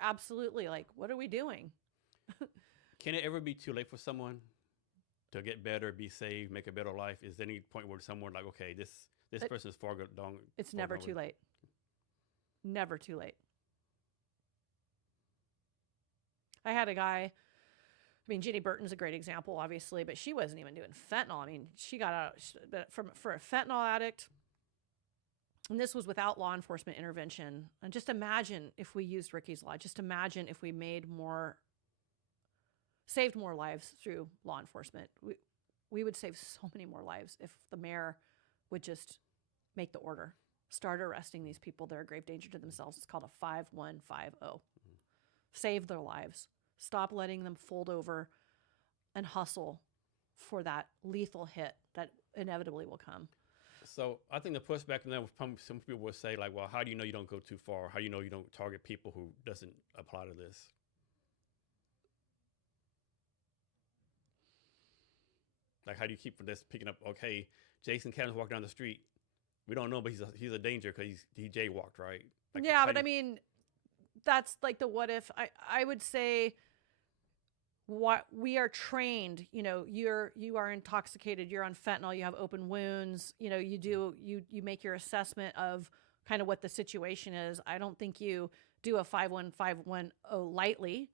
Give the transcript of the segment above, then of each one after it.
absolutely like, what are we doing? Can it ever be too late for someone to get better, be saved, make a better life? Is there any point where someone like, okay, this person is far gone? It's never too late. Never too late. I had a guy, I mean, Jenny Burton's a great example, obviously, but she wasn't even doing fentanyl. I mean, she got out for a fentanyl addict, and this was without law enforcement intervention. And just imagine if we used Ricky's Law. Just imagine if we saved more lives through law enforcement. We would save so many more lives if the mayor would just make the order, start arresting these people that are a grave danger to themselves. It's called a 5150. Save their lives. Stop letting them fold over and hustle for that lethal hit that inevitably will come. So I think the pushback from that, some people would say like, well, how do you know you don't go too far? How do you know you don't target people who doesn't apply to this? Like, how do you keep from this picking up? Okay, Jason Cavness walked down the street. We don't know, but he's a danger because he jaywalked, right? Like, yeah, but I mean, that's like the what if. I would say what we are trained. You know, you are intoxicated. You're on fentanyl. You have open wounds. You know, you make your assessment of kind of what the situation is. I don't think you do a 5150 lightly.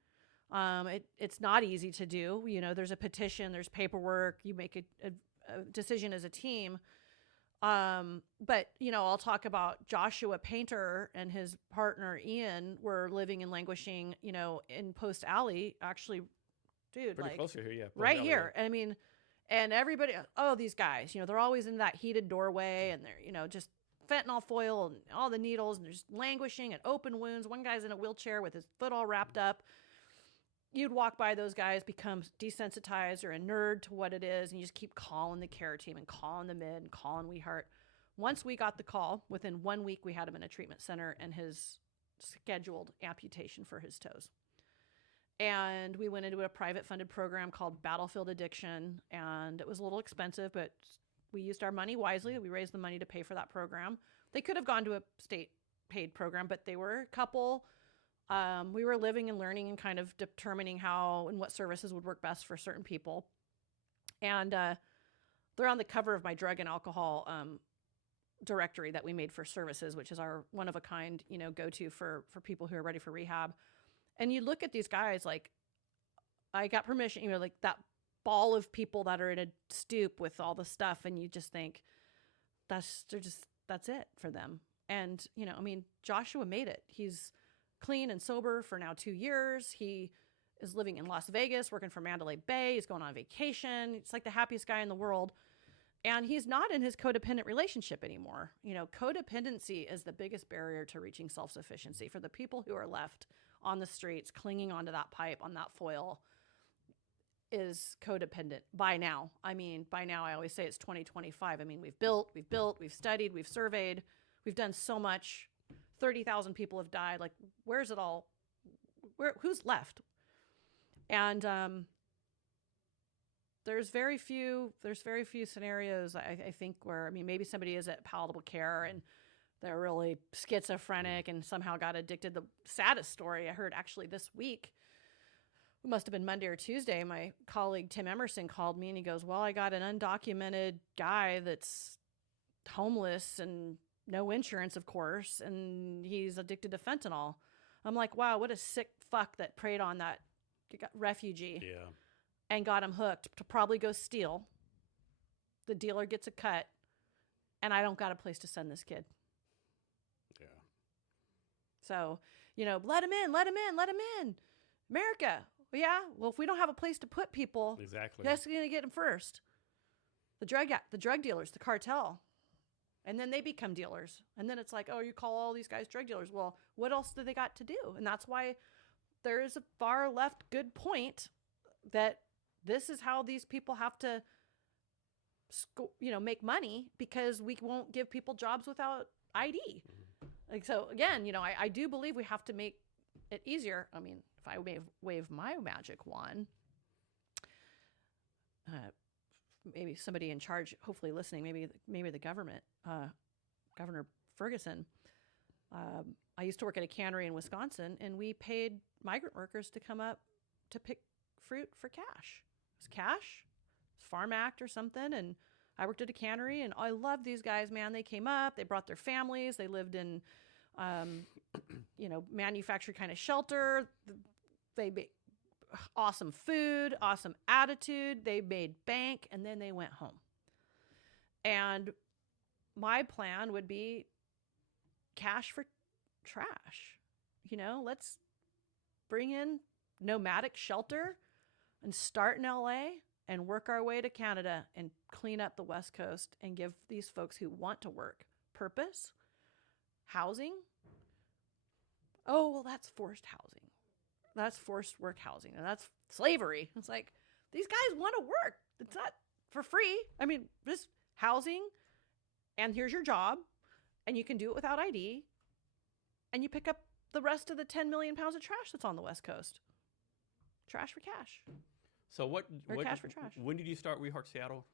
It's not easy to do. You know, there's a petition, there's paperwork, you make a decision as a team. But, you know, I'll talk about Joshua Painter and his partner Ian were living and languishing, you know, in Post Alley, actually, dude, pretty like closer here, yeah. Right here. Yeah. I mean, and everybody, these guys, you know, they're always in that heated doorway and they're, you know, just fentanyl foil and all the needles and they're just languishing and open wounds. One guy's in a wheelchair with his foot all wrapped up. You'd walk by those guys, become desensitized or a nerd to what it is, and you just keep calling the care team and calling the mid and calling WeHeart. Once we got the call, within 1 week, we had him in a treatment center and his scheduled amputation for his toes. And we went into a private funded program called Battlefield Addiction, and it was a little expensive, but we used our money wisely. We raised the money to pay for that program. They could have gone to a state paid program, but they were a couple. We were living and learning and kind of determining how and what services would work best for certain people. And they're on the cover of my drug and alcohol directory that we made for services, which is our one of a kind, you know, go-to for people who are ready for rehab. And you look at these guys like, I got permission, you know, like that ball of people that are in a stoop with all the stuff, and you just think that's it for them. And, you know, I mean, Joshua made it. He's clean and sober for now 2 years. He is living in Las Vegas, working for Mandalay Bay. He's going on vacation. It's like the happiest guy in the world. And he's not in his codependent relationship anymore. You know, codependency is the biggest barrier to reaching self-sufficiency for the people who are left on the streets, clinging onto that pipe, on that foil, is codependent by now. I mean, by now, I always say it's 2025. I mean, we've built, we've studied, we've surveyed, we've done so much. 30,000 people have died. Like, where's it all? Who's left? And there's very few scenarios, I think, where, I mean, maybe somebody is at palatable care and they're really schizophrenic and somehow got addicted. The saddest story I heard actually this week, it must have been Monday or Tuesday, my colleague Tim Emerson called me and he goes, well, I got an undocumented guy that's homeless and no insurance, of course, and he's addicted to fentanyl. I'm like, wow, what a sick fuck that preyed on that refugee. Yeah. And got him hooked to probably go steal. The dealer gets a cut, and I don't got a place to send this kid. Yeah. So, you know, let him in. America. Well, yeah. Well, if we don't have a place to put people, exactly, that's going to get them first. The drug dealers, the cartel. And then they become dealers. And then it's like, oh, you call all these guys drug dealers. Well, what else do they got to do? And that's why there is a far left good point that this is how these people have to, you know, make money, because we won't give people jobs without ID. Mm-hmm. Like, so again, you know, I do believe we have to make it easier. I mean, if I wave my magic wand, maybe somebody in charge, hopefully listening, maybe the government, Governor Ferguson, I used to work at a cannery in Wisconsin, and we paid migrant workers to come up to pick fruit for cash. It was cash, Farm Act or something. And I worked at a cannery, and I loved these guys, man. They came up, they brought their families, they lived in, manufactured kind of shelter. They made awesome food, awesome attitude. They made bank, and then they went home. And my plan would be cash for trash. Let's bring in nomadic shelter and start in LA and work our way to Canada and clean up the West Coast and give these folks who want to work purpose, housing. Oh, well, that's forced housing. That's forced work housing. And that's slavery. It's like, these guys want to work. It's not for free. I mean, just housing, and here's your job, and you can do it without ID, and you pick up the rest of the 10 million pounds of trash that's on the West Coast. Trash for cash. So cash for trash. When did you start WeHeart Seattle?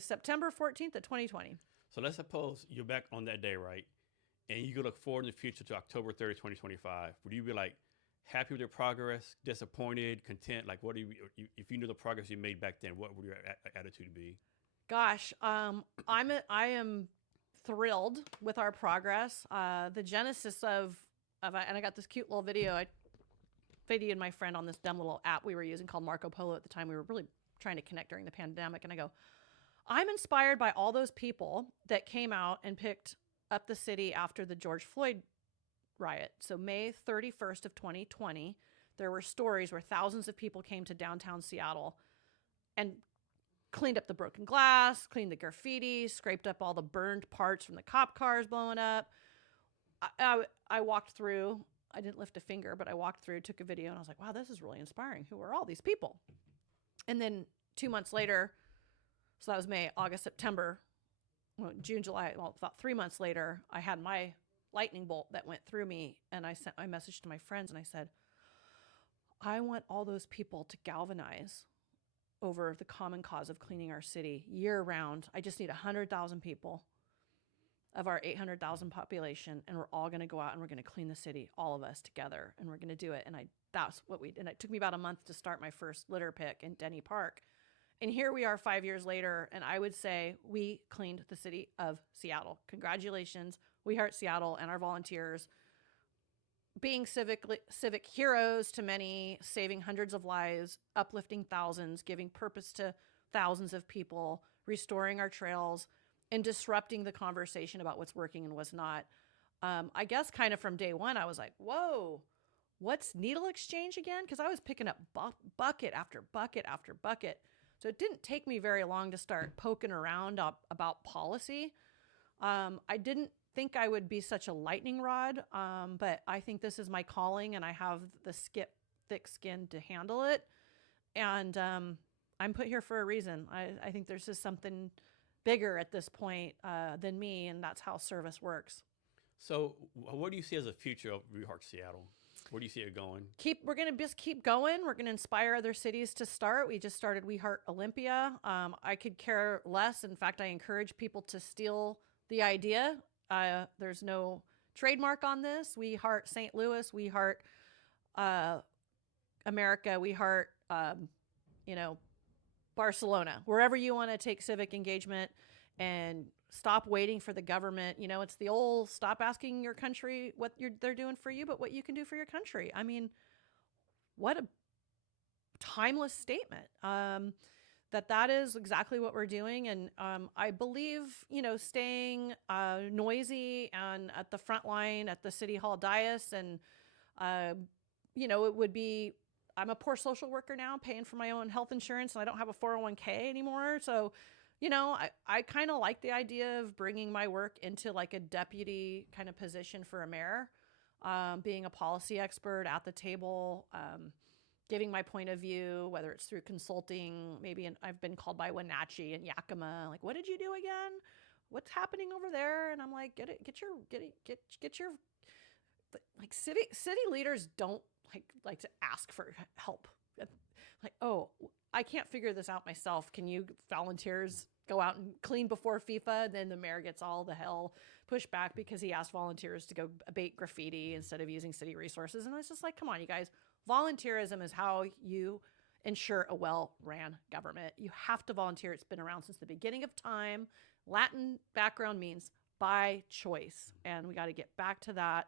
September 14th of 2020. So let's suppose you're back on that day, right? And you could look forward in the future to October 30th, 2025. Would you be like happy with your progress, disappointed, content? Like, if you knew the progress you made back then, what would your attitude be? Gosh, I am thrilled with our progress. The genesis of and I got this cute little video. I videoed my friend on this dumb little app we were using called Marco Polo at the time. We were really trying to connect during the pandemic. And I go, I'm inspired by all those people that came out and picked up the city after the George Floyd riot. So May 31st of 2020, there were stories where thousands of people came to downtown Seattle and cleaned up the broken glass, cleaned the graffiti, scraped up all the burned parts from the cop cars blowing up. I walked through. I didn't lift a finger, but I walked through, took a video, and I was like, wow, this is really inspiring. Who are all these people? And then 2 months later, so that was May, August, September, June, July, about 3 months later, I had my lightning bolt that went through me, and I sent my message to my friends, and I said, I want all those people to galvanize over the common cause of cleaning our city year round. I just need 100,000 people of our 800,000 population, and we're all going to go out and we're going to clean the city, all of us together, and we're going to do it. And that's what we did. And it took me about a month to start my first litter pick in Denny Park. And here we are 5 years later, and I would say we cleaned the city of Seattle. Congratulations, WeHeart Seattle and our volunteers, being civic heroes to many, saving hundreds of lives, uplifting thousands, giving purpose to thousands of people, restoring our trails, and disrupting the conversation about what's working and what's not. I guess kind of from day one, I was like, whoa, what's needle exchange again? Because I was picking up bucket after bucket after bucket. So it didn't take me very long to start poking around about policy. I didn't think I would be such a lightning rod, but I think this is my calling, and I have the thick skin to handle it. And I'm put here for a reason. I think there's just something bigger at this point than me, and that's how service works. So what do you see as a future of WeHeart Seattle? Where do you see it going? We're going to just keep going. We're going to inspire other cities to start. We just started WeHeart Olympia. I could care less. In fact, I encourage people to steal the idea. There's no trademark on this. WeHeart St. Louis, WeHeart America, WeHeart, Barcelona, wherever you want to take civic engagement, and stop waiting for the government. It's the old stop asking your country what they're doing for you, but what you can do for your country. I mean, what a timeless statement. That is exactly what we're doing. And I believe, staying noisy and at the front line at the City Hall dais. And, it would be, I'm a poor social worker now, paying for my own health insurance, and I don't have a 401k anymore. So, I kind of like the idea of bringing my work into like a deputy kind of position for a mayor, being a policy expert at the table, giving my point of view, whether it's through consulting, I've been called by Wenatchee and Yakima, like, what did you do again? What's happening over there? And I'm like, get your, like city leaders don't like to ask for help. Like, oh, I can't figure this out myself. Can you volunteers go out and clean before FIFA. And then the mayor gets all the hell pushed back because he asked volunteers to go abate graffiti instead of using city resources. And it's just like, come on, you guys. Volunteerism is how you ensure a well-ran government. You have to volunteer. It's been around since the beginning of time. Latin background means by choice. And we got to get back to that.